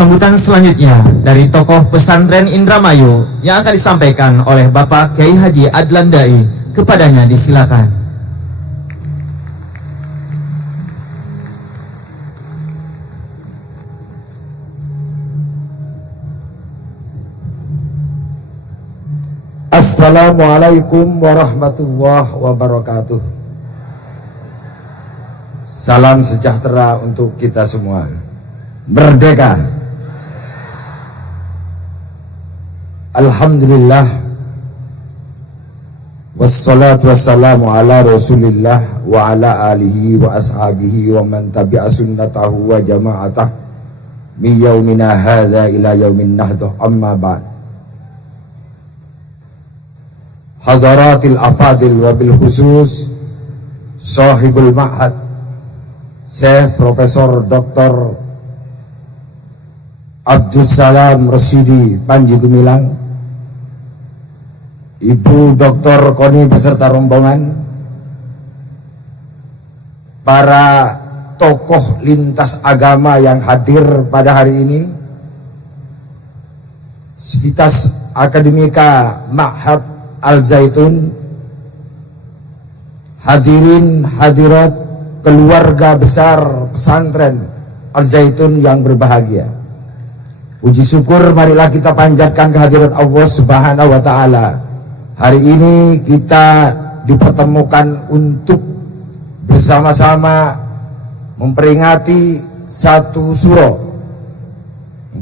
Sambutan selanjutnya dari tokoh pesantren Indramayu yang akan disampaikan oleh Bapak Kiai Haji Adlan Dai. Kepadanya disilakan. Assalamualaikum warahmatullahi wabarakatuh. Salam sejahtera untuk kita semua. Merdeka. Alhamdulillah. Wassalatu wassalamu ala rasulillah wa ala alihi wa ashabihi wa man tabi'a sunnatahu wa jama'atah min yaumina hadha ila yaumin nahdah, amma ba'd. Hadaratil afadil wa bil khusus sahibul ma'had Syekh Profesor Dr. Abdul Salam Rasidi Panji Gumilang, Ibu Dr. Koni beserta rombongan, para tokoh lintas agama yang hadir pada hari ini, Sivitas Akademika Ma'had Al-Zaitun, hadirin hadirat keluarga besar pesantren Al-Zaitun yang berbahagia. Puji syukur marilah kita panjatkan kehadiran Allah Subhanahu wa taala. Hari ini kita dipertemukan untuk bersama-sama memperingati satu suro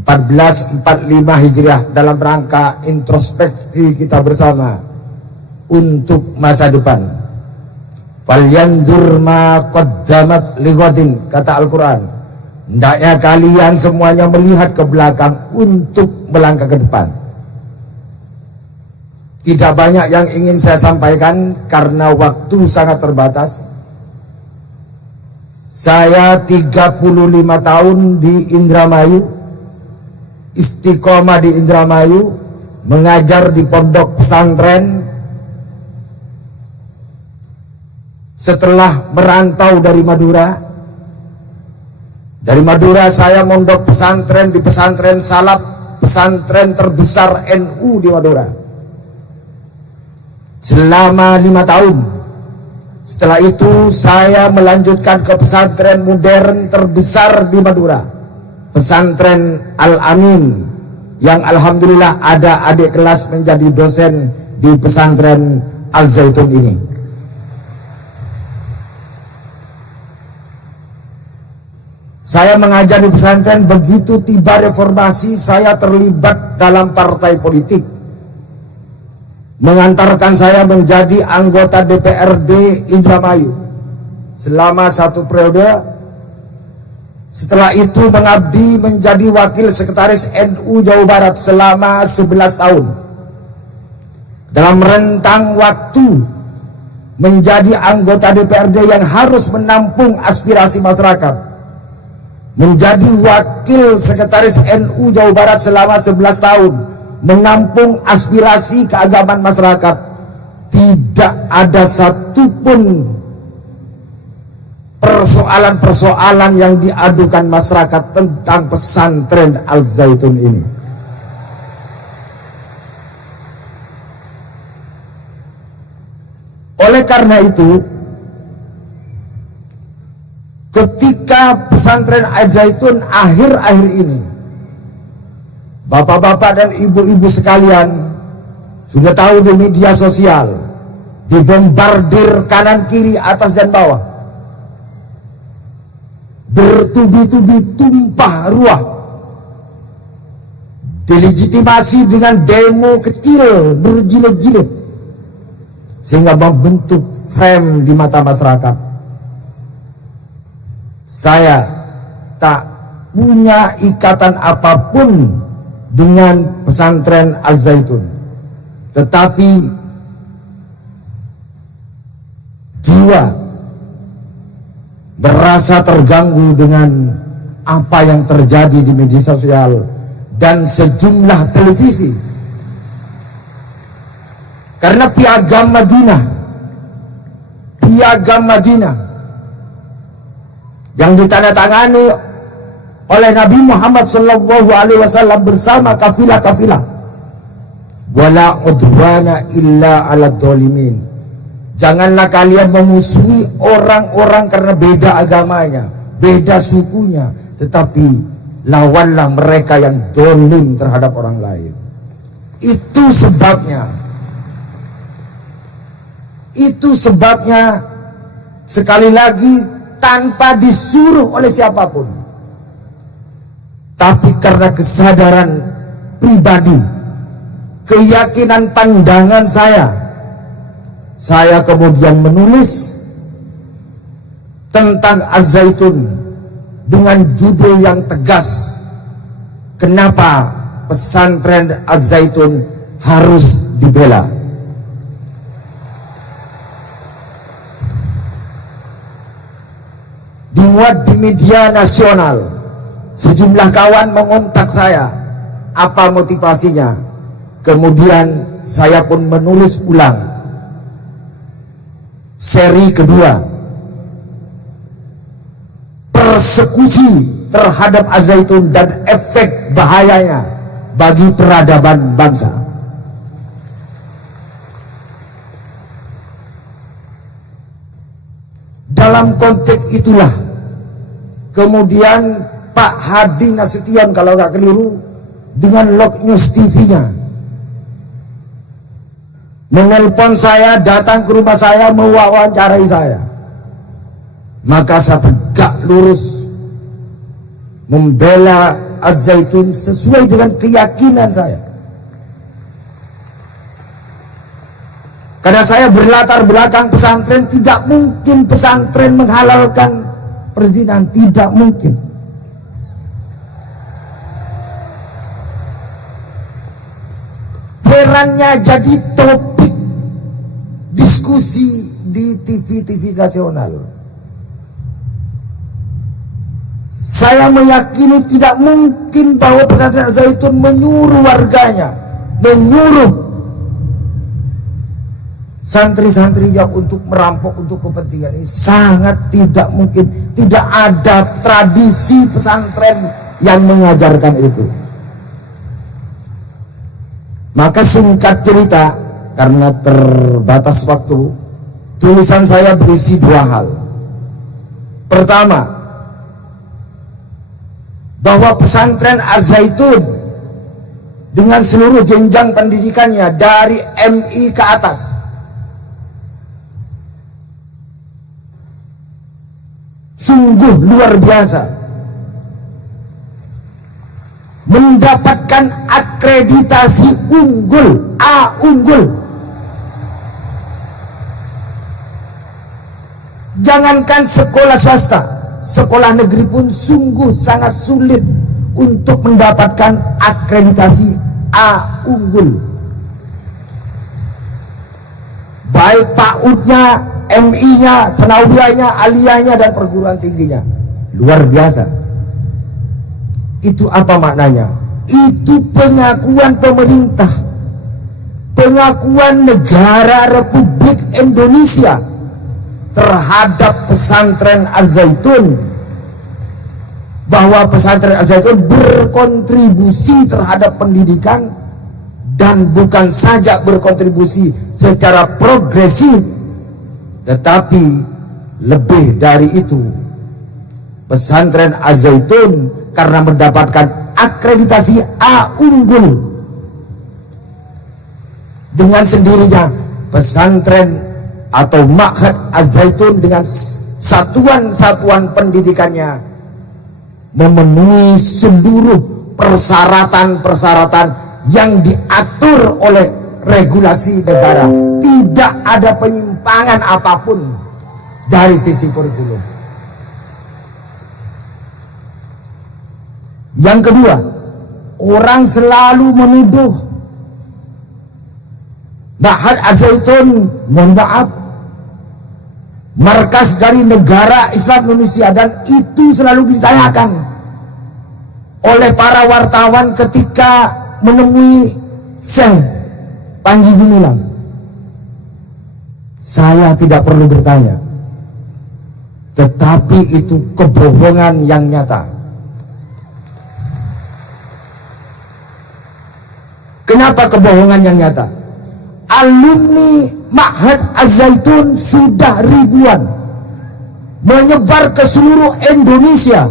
1445 Hijriah dalam rangka introspeksi kita bersama untuk masa depan. Falyanzur ma qaddamat lighadin, kata Al-Quran. Hendaknya kalian semuanya melihat ke belakang untuk melangkah ke depan. Tidak banyak yang ingin saya sampaikan karena waktu sangat terbatas. Saya 35 tahun di Indramayu, istiqomah di Indramayu, mengajar di pondok pesantren. Setelah merantau dari Madura saya mondok pesantren di pesantren Salaf, pesantren terbesar NU di Madura, selama 5 tahun. Setelah itu saya melanjutkan ke pesantren modern terbesar di Madura, pesantren Al-Amin, yang alhamdulillah ada adik kelas menjadi dosen di pesantren Al-Zaitun ini. Saya mengajar di pesantren, begitu tiba reformasi saya terlibat dalam partai politik, mengantarkan saya menjadi anggota DPRD Indramayu selama 1 periode. Setelah itu mengabdi menjadi wakil sekretaris NU Jawa Barat selama 11 tahun. Dalam rentang waktu menjadi anggota DPRD yang harus menampung aspirasi masyarakat, menjadi wakil sekretaris NU Jawa Barat selama 11 tahun, menampung aspirasi keagamaan masyarakat. Tidak ada satupun persoalan-persoalan yang diadukan masyarakat tentang pesantren Al-Zaitun ini. Oleh karena itu, ketika pesantren Al-Zaitun akhir-akhir ini, bapak-bapak dan ibu-ibu sekalian sudah tahu di media sosial, dibombardir kanan kiri atas dan bawah, bertubi-tubi tumpah ruah, delegitimasi dengan demo kecil berjilid-jilid, sehingga membentuk frame di mata masyarakat. Saya tak punya ikatan apapun dengan pesantren Al-Zaitun, tetapi jiwa merasa terganggu dengan apa yang terjadi di media sosial dan sejumlah televisi, karena piagam Madinah yang ditandatangani oleh Nabi Muhammad SAW bersama kafilah-kafilah. Wala udwana illa ala dhalimin. Janganlah kalian memusuhi orang-orang karena beda agamanya, beda sukunya, tetapi lawanlah mereka yang dolim terhadap orang lain. Itu sebabnya sekali lagi tanpa disuruh oleh siapapun, tapi karena kesadaran pribadi, keyakinan pandangan saya kemudian menulis tentang Az-Zaitun dengan judul yang tegas. Kenapa pesantren Az-Zaitun harus dibela? Dimuat di media nasional. Sejumlah kawan mengontak saya, apa motivasinya? Kemudian saya pun menulis ulang seri kedua, persekusi terhadap Az-Zaitun dan efek bahayanya bagi peradaban bangsa. Dalam konteks itulah kemudian Pak Hadi Nasution, kalau nggak keliru, dengan Lok News TV-nya menelpon saya, datang ke rumah saya, mewawancarai saya. Maka saya tegak lurus membela Az-Zaitun sesuai dengan keyakinan saya. Karena saya berlatar belakang pesantren, tidak mungkin pesantren menghalalkan perzinahan, tidak mungkin. Herannya jadi topik diskusi di TV nasional. Saya meyakini tidak mungkin bahwa pesantren Az-Zaitun menyuruh warganya, menyuruh santri-santrinya untuk merampok untuk kepentingan ini. Sangat tidak mungkin. Tidak ada tradisi pesantren yang mengajarkan itu. Maka singkat cerita, karena terbatas waktu, tulisan saya berisi dua hal. Pertama, bahwa pesantren Az-Zaitun dengan seluruh jenjang pendidikannya dari MI ke atas sungguh luar biasa, mendapatkan akreditasi unggul, A unggul. Jangankan sekolah swasta, sekolah negeri pun sungguh sangat sulit untuk mendapatkan akreditasi A unggul. Baik PAUD-nya, MI-nya, Sanawiyahnya, Aliyahnya, dan perguruan tingginya. Luar biasa. Itu apa maknanya? Itu pengakuan pemerintah, pengakuan negara Republik Indonesia terhadap pesantren Az-Zaitun, bahwa pesantren Az-Zaitun berkontribusi terhadap pendidikan, dan bukan saja berkontribusi secara progresif, tetapi lebih dari itu, pesantren Az-Zaitun karena mendapatkan akreditasi A unggul, dengan sendirinya pesantren atau Ma'had Az-Zaitun dengan satuan-satuan pendidikannya memenuhi seluruh persyaratan-persyaratan yang diatur oleh regulasi negara. Tidak ada penyimpangan apapun dari sisi kurikulum. Yang kedua, orang selalu menuduh Ma'had Az-Zaitun, mohon maaf, markas dari negara Islam Indonesia, dan itu selalu ditanyakan oleh para wartawan ketika menemui Syekh Panji Gumilang. Saya tidak perlu bertanya, tetapi itu kebohongan yang nyata. Kenapa kebohongan yang nyata? Alumni Ma'had Az-Zaitun sudah ribuan, menyebar ke seluruh Indonesia,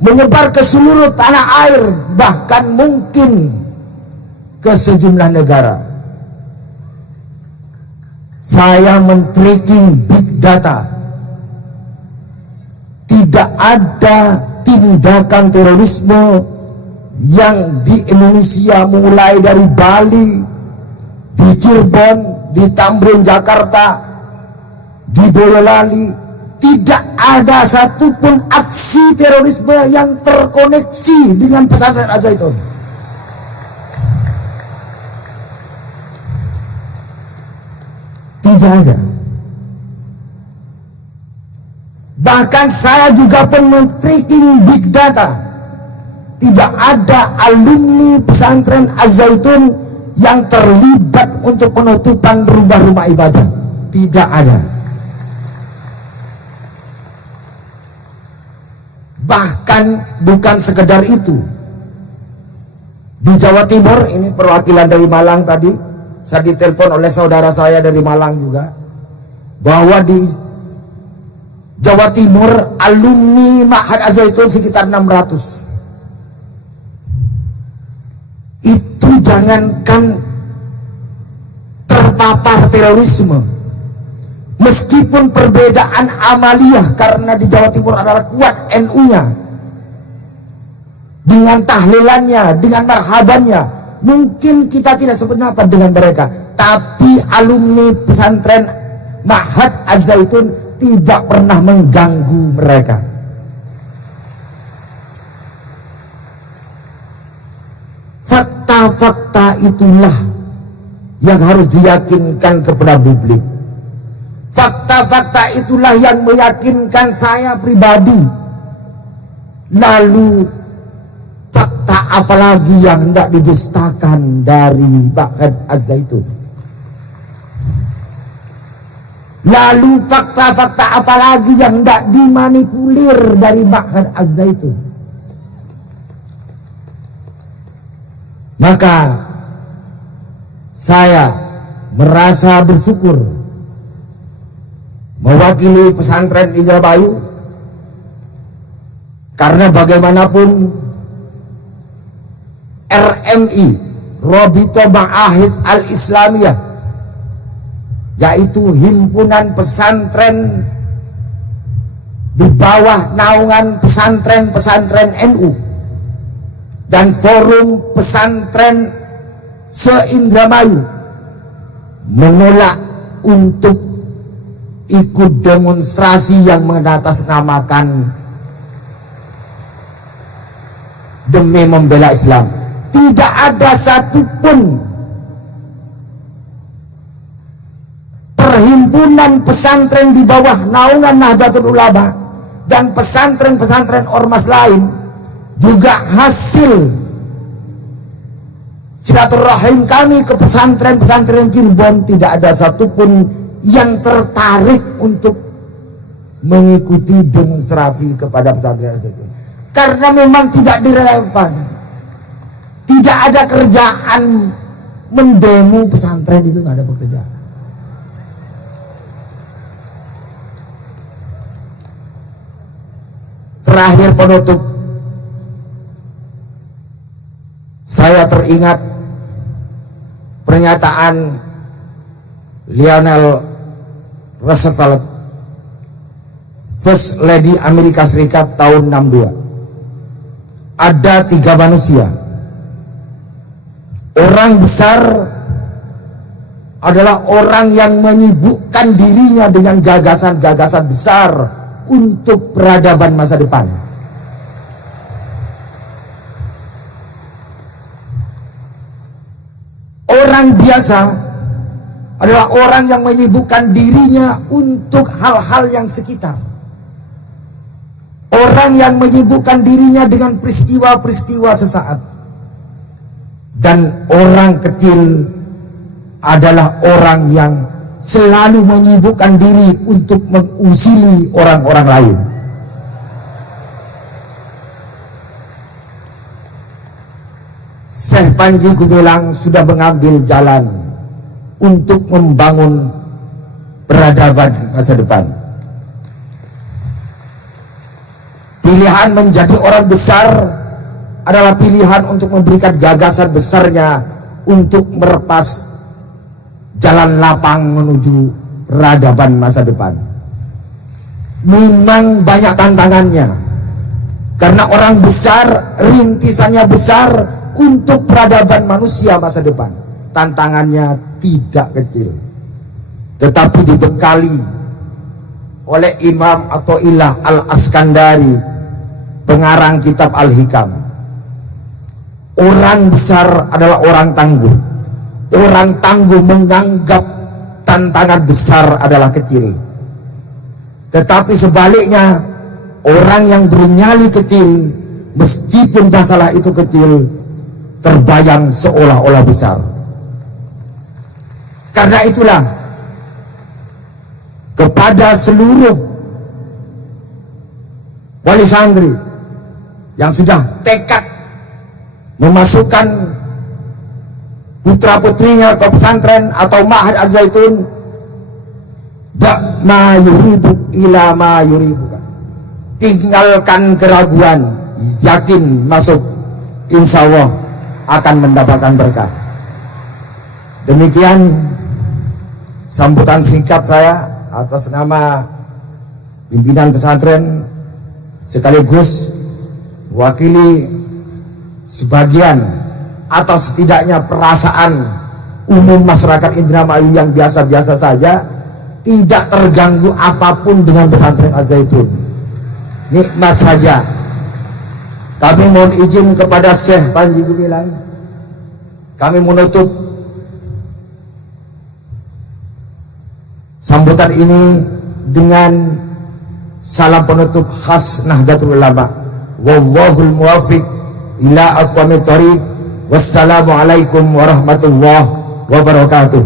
menyebar ke seluruh tanah air, bahkan mungkin ke sejumlah negara. Saya men-tracking big data. Tidak ada tindakan terorisme yang di Indonesia, mulai dari Bali, di Cirebon, di Tamrin, Jakarta, di Boyolali, tidak ada satupun aksi terorisme yang terkoneksi dengan pesantren Az-Zaitun. Tidak ada. Bahkan saya juga men-tracking big data. Tidak ada alumni pesantren Az-Zaitun yang terlibat untuk penutupan rumah-rumah ibadah. Tidak ada. Bahkan bukan sekedar itu. Di Jawa Timur, ini perwakilan dari Malang tadi, saya ditelepon oleh saudara saya dari Malang juga, bahwa di Jawa Timur alumni Ma'had Az-Zaitun sekitar 600. Itu jangankan terpapar terorisme, meskipun perbedaan amaliyah, karena di Jawa Timur adalah kuat NU-nya, dengan tahlilannya, dengan marhabannya, mungkin kita tidak sependapat dengan mereka, tapi alumni pesantren Ma'had Az-Zaitun tidak pernah mengganggu mereka. Fakta-fakta itulah yang harus diyakinkan kepada publik. Fakta-fakta itulah yang meyakinkan saya pribadi. Lalu fakta apalagi yang hendak didustakan dari Ma'had Az-Zaitun? Lalu fakta-fakta apalagi yang hendak dimanipulir dari Ma'had Az-Zaitun? Maka saya merasa bersyukur mewakili pesantren Indramayu, karena bagaimanapun RMI, Rabita Ma'ahid Al-Islamiyah, yaitu himpunan pesantren di bawah naungan pesantren-pesantren NU, dan forum pesantren se-Indramayu, menolak untuk ikut demonstrasi yang mengatasnamakan demi membela Islam. Tidak ada satupun perhimpunan pesantren di bawah naungan Nahdlatul Ulama dan pesantren-pesantren ormas lain, juga hasil silaturahim kami ke pesantren-pesantren Cirebon, tidak ada satupun yang tertarik untuk mengikuti demonstrasi kepada pesantren tersebut, karena memang tidak direlevan. Tidak ada kerjaan mendemo pesantren, itu nggak ada pekerjaan. Terakhir penutup, saya teringat pernyataan Lionel Roosevelt, First Lady Amerika Serikat tahun 62. Ada 3 manusia. Orang besar adalah orang yang menyibukkan dirinya dengan gagasan-gagasan besar untuk peradaban masa depan. Orang biasa adalah orang yang menyibukkan dirinya untuk hal-hal yang sekitar. Orang yang menyibukkan dirinya dengan peristiwa-peristiwa sesaat. Dan orang kecil adalah orang yang selalu menyibukkan diri untuk mengusili orang-orang lain. Syekh Panji Gumilang sudah mengambil jalan untuk membangun peradaban masa depan. Pilihan menjadi orang besar adalah pilihan untuk memberikan gagasan besarnya untuk merepas jalan lapang menuju peradaban masa depan. Memang banyak tantangannya, karena orang besar, rintisannya besar untuk peradaban manusia masa depan. Tantangannya tidak kecil, tetapi dibekali oleh Imam Athaillah Al-Askandari, pengarang kitab Al-Hikam. Orang besar adalah orang tangguh. Orang tangguh menganggap tantangan besar adalah kecil. Tetapi sebaliknya, orang yang bernyali kecil, meskipun masalah itu kecil, terbayang seolah-olah besar. Karena itulah, kepada seluruh wali santri yang sudah tekad memasukkan putra putrinya ke pesantren atau Ma'had Al-Zaitun, dak ma yuribu ila ma yuribu, tinggalkan keraguan, yakin masuk, insya Allah akan mendapatkan berkah. Demikian sambutan singkat saya atas nama pimpinan pesantren, sekaligus wakili sebagian atau setidaknya perasaan umum masyarakat Indramayu yang biasa-biasa saja, tidak terganggu apapun dengan pesantren Al-Zaitun, nikmat saja. Kami mohon izin kepada Syekh Panji Gumilang, kami menutup sambutan ini dengan salam penutup khas Nahdlatul Ulama. Wallahul muwafiq ila aqwamit thoriq. Wassalamualaikum warahmatullahi wabarakatuh.